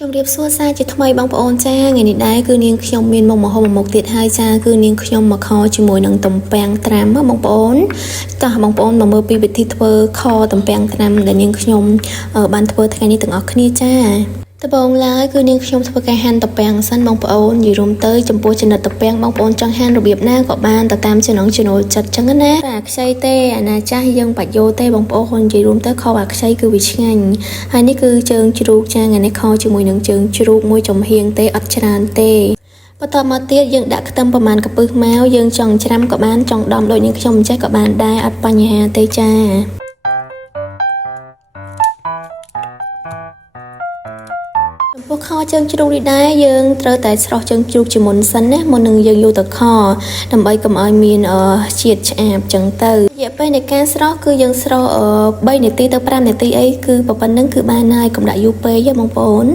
Trong điệp xua xa chỉ thay bóng ôn cha ngày nay đái cứ niên trong miền mông mà hôm một tiệt hai cha cứ niên trong mà kho chỉ mùi nâng tầm bèn tram mất bóng ôn ta bóng ôn mà mơ pi bị thi thơ kho tầm bèn tram để niên trong ở ban thơ thay này từng ở kia cha tập bóng lái cứ niên trong thơ cái han tập bèn sân bóng ôn gì rôm tới chấm po trên tập bèn bóng ôn trong han rồi biệp na của ban tập tam trên nón trên nồi chặt trắng cái nát bạc say tê na cha dân bạch vô tê bóng ôn gì rôm tới kho bạc say cứ bị ngành hai ní cứ chơi churu cha ngày nay kho chỉ mùi nâng chơi churu môi chồng hiền tê ắt tràn tê bắt đầu mà tiết dân đã tâmประมาณ กับ ปึก แมว dân ចង់ ច្រាំ ក៏ បាន ចង់ ដំ ដូច នឹង ខ្ញុំ ចេះ ក៏ បាន ដែរ អត់ បញ្ហា ទេ ចា ពួក ខ ជើង ជ្រូក នេះ ដែរ យើង ត្រូវ តែ ស្រោះ ជើង ជ្រូក ជា មុន សិន ណា មុន នឹង យើង យក ទៅ ខ ដើម្បី កុំ ឲ្យ មាន ជាតិ ឆ្អាប ចឹង ទៅ រយៈ ពេល នៃ ការ ស្រោះ គឺ យើង ស្រោះ 3 នាទី ទៅ 5 នាទី អី គឺ ប៉ុណ្្នឹង គឺ បាន ហើយ កុំ ដាក់ យូរ ពេក បងប្អូន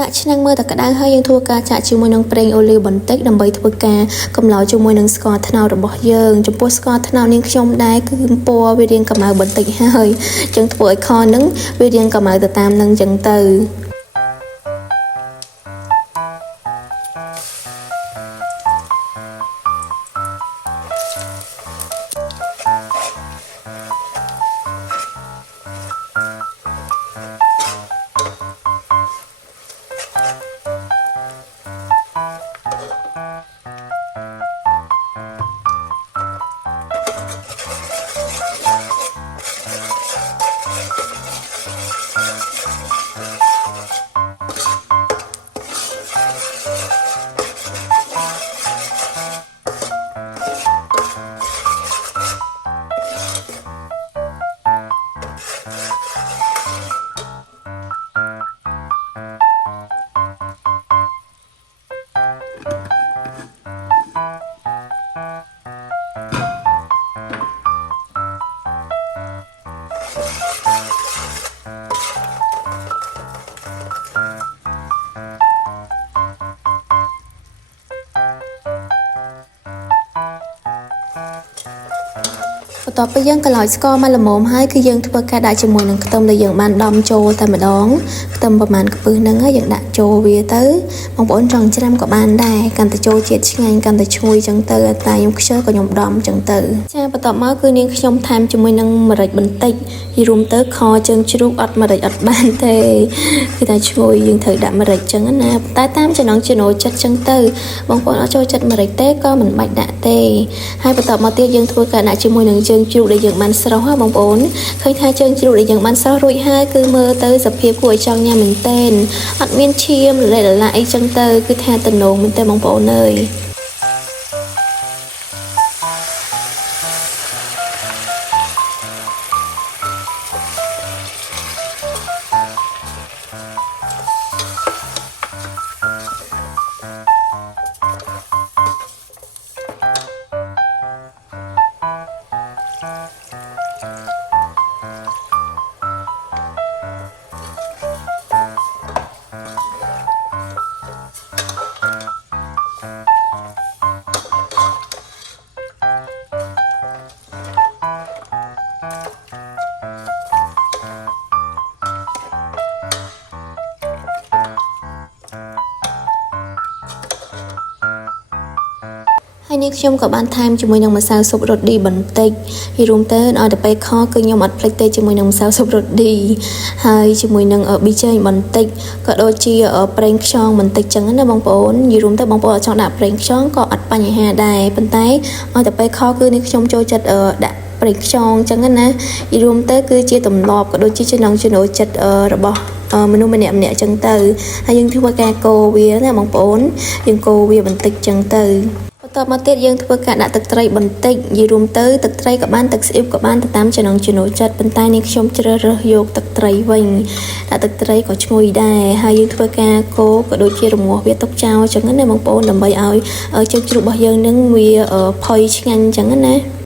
ដាក់ ឆ្នាំង មើល តែ ក្តៅ ហើយ យើង ធ្វើ ការ ចាក់ ជាមួយ នឹង ប្រេង អូលីវ បន្តិច ដើម្បី ធ្វើ ការ កំឡោ ជាមួយ នឹង ស្ករ ត្នោត របស់ យើង ចំពោះ ស្ករ ត្នោត នាង ខ្ញុំ ដែរ គឺ ពណ៌ វា រាង កម្ៅ បន្តិច ហើយ ចឹង ធ្វើ ឲ្យ ខ នឹង វា រាង កម្ៅ ទៅ តាម នឹង ចឹង ទៅ បន្ទាប់ពីយើងកន្លោយស្ករមកល្មមហើយគឺយើងធ្វើការដាក់ជាមួយនឹងខ្ទឹមដែលយើងបានដំចូលតែម្ដងខ្ទឹមប្រហែលកពឹសហ្នឹងហើយយើងដាក់ចូលវាទៅបងប្អូនចង់ច្រាំក៏បានដែរកាន់តែចូលជាតិឆ្ងាញ់កាន់តែឈ្ងុយចឹងទៅតែខ្ញុំខ្ជិលក៏ខ្ញុំដំចឹងទៅចាបន្ទាប់មកគឺនាងខ្ញុំថែមជាមួយនឹងម្រេចបន្តិចយីរួមទៅខជើងជ្រូកអត់ម្រេចអត់បានទេគឺតែឈ្ងុយយើងត្រូវដាក់ម្រេចចឹងណាតែតាមចំណង់ចំណូលចិត្តចឹងទៅបងប្អូនអត់ចូលចិត្តម្រេចទេក៏មិនបាច់ដាក់ទេហើយបន្ទាប់មកទៀតយើងធ្វើការដាក់ជាមួយនឹងជើងជ្រូកដែលយើងបានស្រោះបងប្អូនឃើញថាជើងជ្រូកដែលយើងបានស្រោះរួចហើយគឺមើលទៅសភាពគួរឲ្យចង់ញ៉ាំមែនទែនអត់មានឈាមលិលអីចឹងទៅគឺថាតំណងមែនទេបងប្អូនអើយ ហើយនេះខ្ញុំក៏បានថែមជាមួយនឹងម្សៅស៊ុបរ៉ូឌីបន្តិចពីរួមទៅឲ្យទៅពេលខគឺខ្ញុំអត់ភ្លេចទេជាមួយនឹងម្សៅស៊ុបរ៉ូឌីហើយជាមួយនឹងប៊ីចេងបន្តិចក៏ដូចជាប្រេងខ្យងបន្តិចចឹងណាបងប្អូននិយាយរួមទៅបងប្អូនអត់ចង់ដាក់ប្រេងខ្យងក៏អត់បញ្ហាដែរប៉ុន្តែឲ្យទៅពេលខគឺនេះខ្ញុំចូលចិត្តដាក់ប្រេងខ្យងចឹងណានិយាយរួមទៅគឺជាទម្លាប់ក៏ដូចជាចំណង់ចំណូលចិត្តរបស់មនុស្សម្នាក់ៗចឹងទៅហើយយើងធ្វើការកូរវាណាបងប្អូនយើងកូរវាបន្តិចចឹងទៅប តមកទៀតយើងធ្វើការដាក់ទឹកត្រីបន្តិចនិយាយរួមទៅទឹកត្រីក៏បានទឹកស្អ៊ីវក៏បានទៅតាមចំណង់ចំណូលចិត្តប៉ុន្តែនាងខ្ញុំជ្រើសរើសយកទឹកត្រីវិញដាក់ទឹកត្រីក៏ឈ្ងុយដែរហើយយើងធ្វើការកូរក៏ដូចជារងាស់វាទុកចោលអញ្ចឹងណាបងប្អូនដើម្បីឲ្យចេកជ្រូករបស់យើងនឹងវាផុយឆ្ងាញ់អញ្ចឹងណា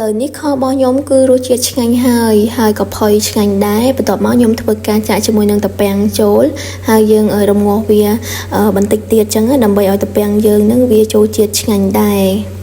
លើនេះខរបស់ខ្ញុំគឺរសជាតិឆ្ងាញ់ហើយក៏ផុយឆ្ងាញ់ដែរបន្ទាប់មកខ្ញុំធ្វើការចាក់ជាមួយនឹងត្រពាំងចូលហើយយើងរងាស់វាបន្តិចទៀតចឹងដើម្បីឲ្យត្រពាំងយើងនឹងវាចូលជាតិឆ្ងាញ់ដែរ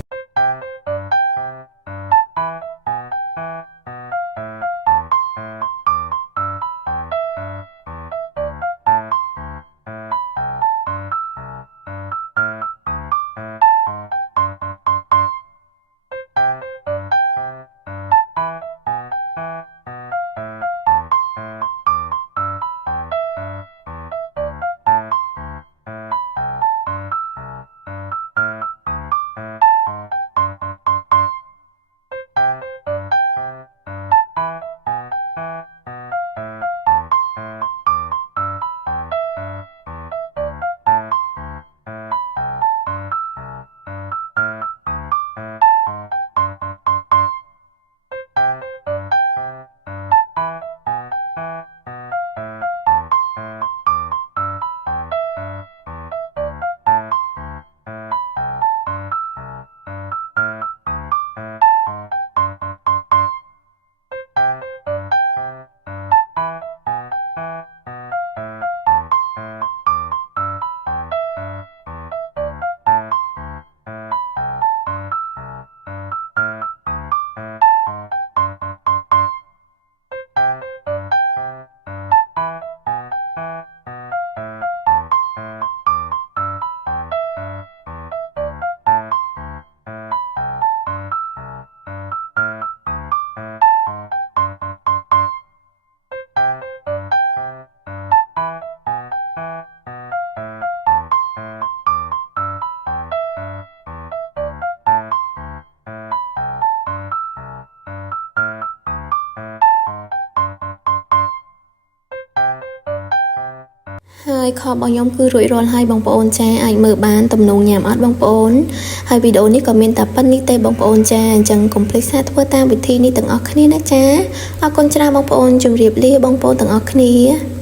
ហើយខរបស់ខ្ញុំគឺរួចរាល់ហើយបងប្អូនចាអាចមើលបានទំនងញ៉ាំអត់បងប្អូនហើយវីដេអូនេះក៏មានតែប៉ុណ្្នេះទេបងប្អូនចាអញ្ចឹងកុំភ្លេចសាធ្វើតាមវិធីនេះទាំងអស់គ្នាណាចាអរគុណច្រើនបងប្អូនជម្រាបលាបងប្អូនទាំងអស់គ្នា